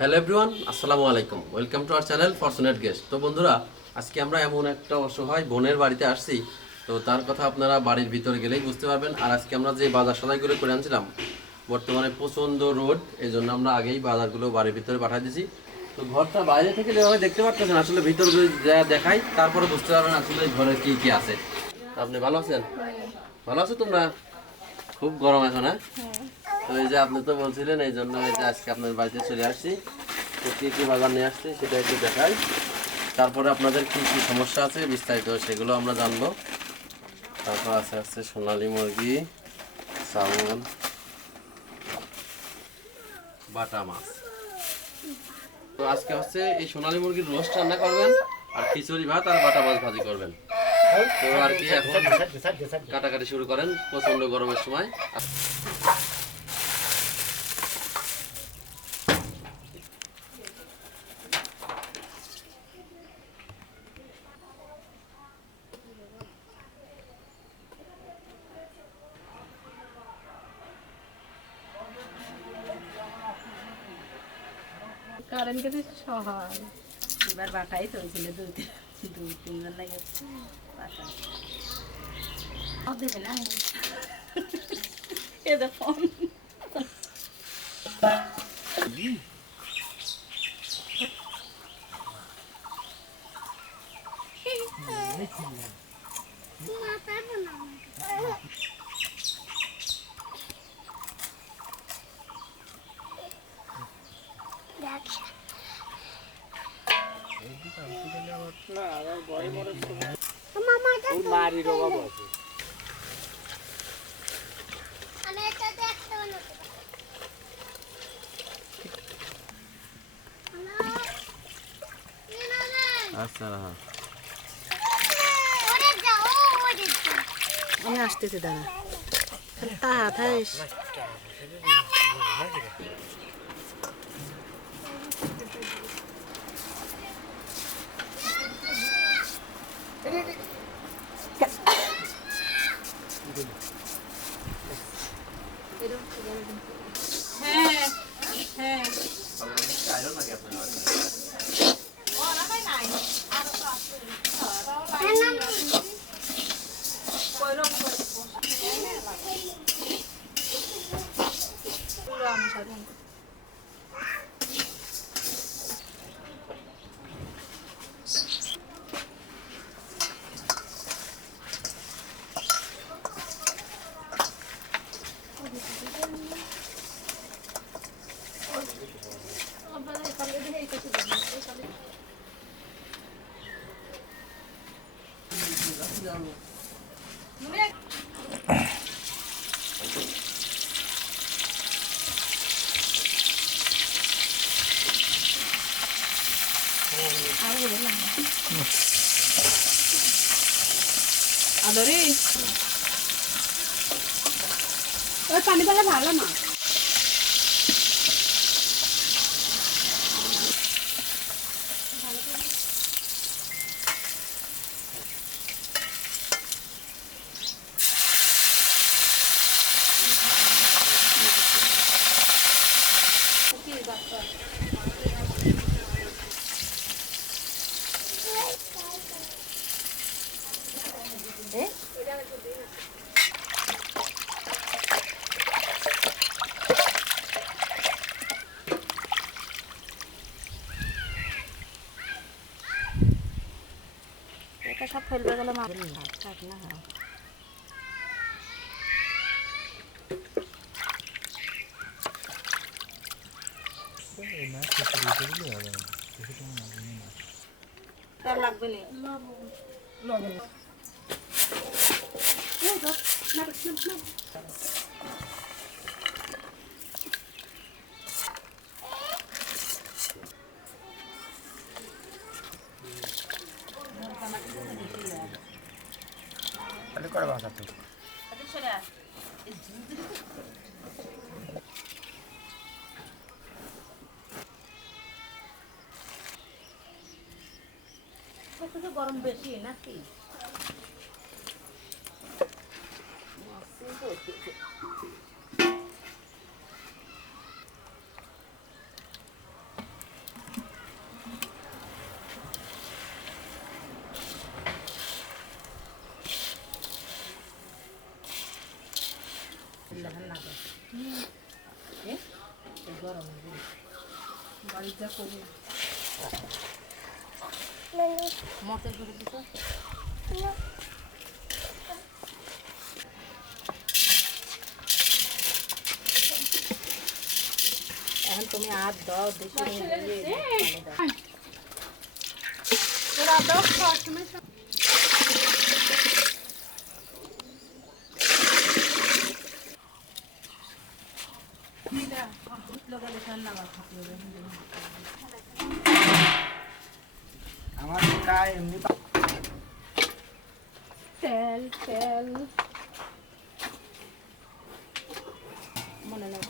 Hello everyone, আসসালামু আলাইকুম। Welcome to our channel fortunate guest. তো বন্ধুরা, আজকে আমরা এমন একটা অসহায় বোনের বাড়িতে আসছি। তো তার কথা আপনারা বাড়ির ভিতরে গেলেই বুঝতে পারবেন। আর আজকে আমরা যে বাজার সদাইগুলো করে আনছিলাম, বর্তমানে প্রচণ্ড রোদ, এই জন্য আমরা আগেই বাজারগুলো বাড়ির ভিতরে পাঠিয়ে দিয়েছি। তো ঘরটা বাইরে থেকে যেভাবে দেখতে পাচ্ছেন, আসলে ভিতরে যদি যা দেখাই তারপরে বুঝতে পারবেন আসলে ঘরে কী কী আছে। আপনি ভালো আছেন? ভালো আছো তোমরা? খুব গরম এখন, হ্যাঁ? তো এই যে আপনি তো বলছিলেন, এই জন্য এই যে আজকে আপনার বাড়িতে চলে আসছি। তো কী কী বাজার নিয়ে আসছি সেটা একটু দেখাই, তারপরে আপনাদের কী কী সমস্যা আছে বিস্তারিত সেগুলো আমরা জানবো। তারপর আছে সোনালী মুরগি, চাউল, বাটা মাছ। তো আজকে হচ্ছে এই সোনালী মুরগির রোস্ট রান্না করবেন, আর খিচুড়ি ভাত আর বাটা মাছ ভাজি করবেন। তো আর কি, এখন কাটাকাটি শুরু করেন, প্রচণ্ড গরমের সময়। কারণ কিছু সহায় এবার বাটাই চলছিল দুই তিনজন লাগে বাটা দেবে না এ দেখো আচ্ছা, আমি আসতেছি দাঁড়া তা থাইস হ্যাঁ হ্যাঁ আদরে ওই পানি পেলে ভালো না এটা সব ফেলবে গেলে মাছ থাক না তার লাগবে না গরম বেশি নাকি বাড়িটা করি মতের করে দিত এখন তুমি হাত দাও দেখে আমার গায়ে এমনি তেল তেল মনে নেই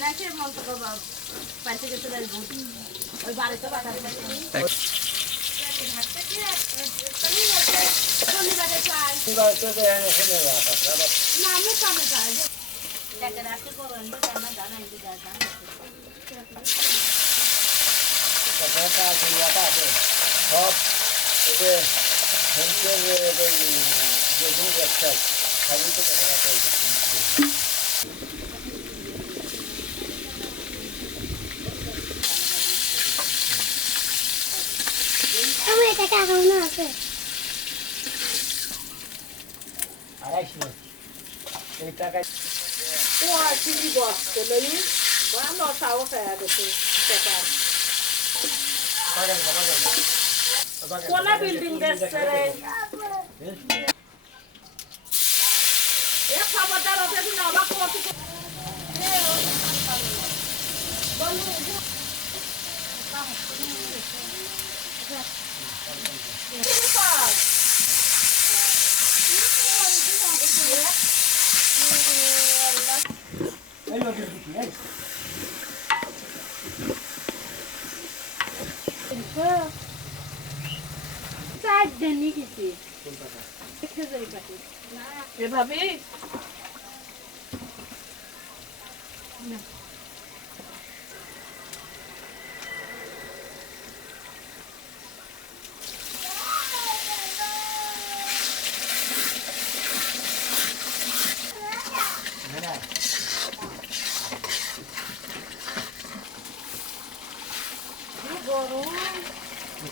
নাকের মতো বাবা পাইছে গেছে ওই বাড়িতে পাঠাবে সব এতে হেলথের যেগুলো ব্যবসা সবই তো টাকা আমার এটা টাকাও আছে 250 এই টাকা কোলা বিল্ডিং দেখছে রে এ খবরদার ওকে দিন অবাক করতে এই লোকে কি এই এভাবে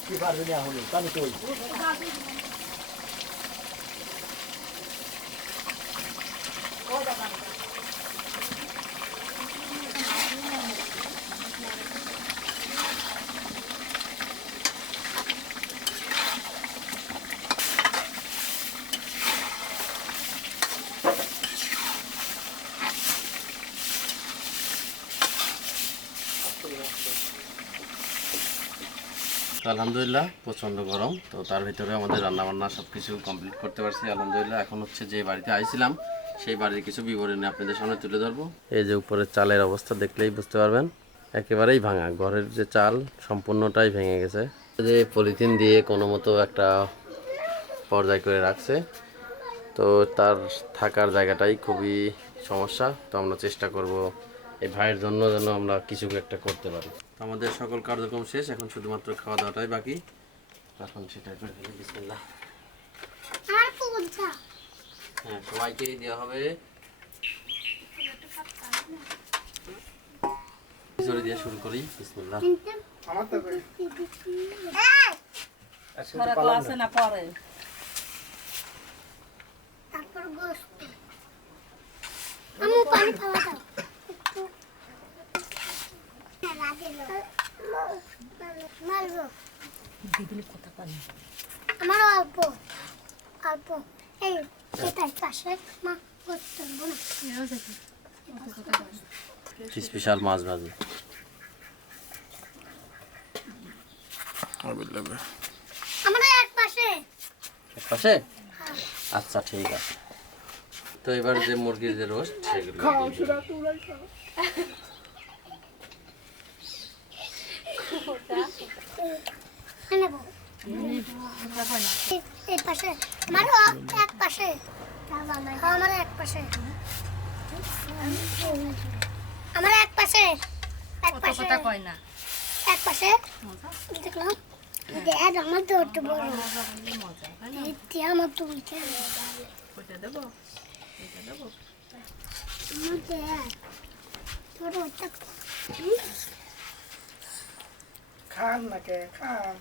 কি পারবে না হলো তাহলে কই তো আলহামদুলিল্লাহ প্রচণ্ড গরম, তো তার ভিতরে আমাদের রান্নাবান্না সব কিছু কমপ্লিট করতে পারছি আলহামদুলিল্লাহ। এখন হচ্ছে যে বাড়িতে আইছিলাম সেই বাড়ির কিছু বিবরণী আপনাদের সামনে তুলে ধরবো। এই যে উপরের চালের অবস্থা দেখলেই বুঝতে পারবেন, একেবারেই ভাঙা। ঘরের যে চাল সম্পূর্ণটাই ভেঙে গেছে। যে পলিথিন দিয়ে কোনো মতো একটা পর্যায় করে রাখছে, তো তার থাকার জায়গাটাই খুবই সমস্যা। তো আমরা চেষ্টা করব এই ভাইয়ের জন্য যেন আমরা কিছু একটা করতে পারি। আমাদের সকল কার্যক্রম শেষ, এখন শুধুমাত্র খাওয়া দাওয়াটাই বাকি। এখন সেটা করে ফেলি। বিসমিল্লাহ। আমার কোনটা হ্যাঁ, সবাইকেই দেওয়া হবে। খিচুড়ি দিয়ে শুরু করি। বিসমিল্লাহ। আমার তো পরে ক্লাসে না পরে তারপর গোস্ত আমি পানি খাওয়া দাও মারবো দিদির কথা পানি আমার অল্প অল্প এই এটাই পাশে মা করতে হবে না স্পেশাল মাছ ভাজি। আমরা এক পাশে এক পাশে আচ্ছা ঠিক আছে। তো এবার যে মুরগির যে রোস্ট সেগুলো দিয়ে দিন। নেব এই পাশে আমারও এক পাশে আমার এক পাশে আমার এক পাশে এক পাশে কথা কয় না এক পাশে দেখলাম দেখ আমার তো একটু বড় এটি আমার তুলতে ওটা দেবো এটা দেবো আমার দেখ তোর ওটা খান না কে খান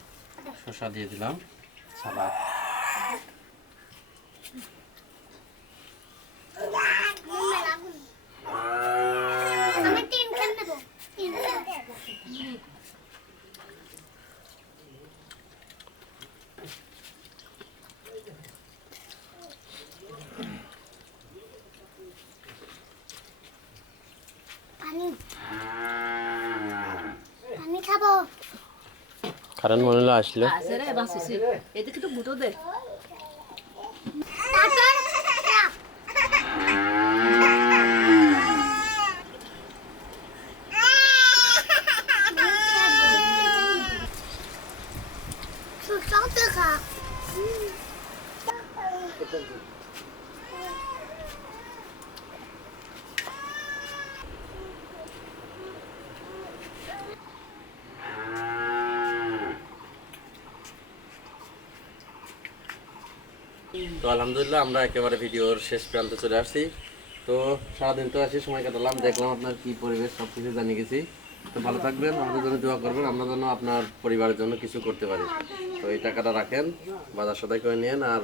শসা দিয়ে দিলাম, সালাদ আমি তিন খান নেব তিন খান পানি পানি খাবো কারণ মনে হলো আসলে আছে রে বাসিছি এদিকে তো বুটো দে তারপর সুসাও দেখা তো আলহামদুলিল্লাহ আমরা একেবারে ভিডিওর শেষ প্রান্তে চলে আসছি। তো সারাদিন তো আসি সময় কাটালাম, দেখলাম আপনার কি পরিবেশ সব কিছু জানিয়ে গেছি। তো ভালো থাকবেন, আমাদের জন্য দোয়া করবেন, আমরা যেন আপনার পরিবারের জন্য কিছু করতে পারি। তো এই টাকাটা রাখেন, বাজার সদাই করে নিন, আর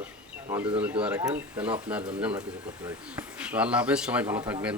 আমাদের জন্য দোয়া রাখেন যেন আপনার জন্য আমরা কিছু করতে পারি। তো আল্লাহ হাফেজ, সবাই ভালো থাকবেন।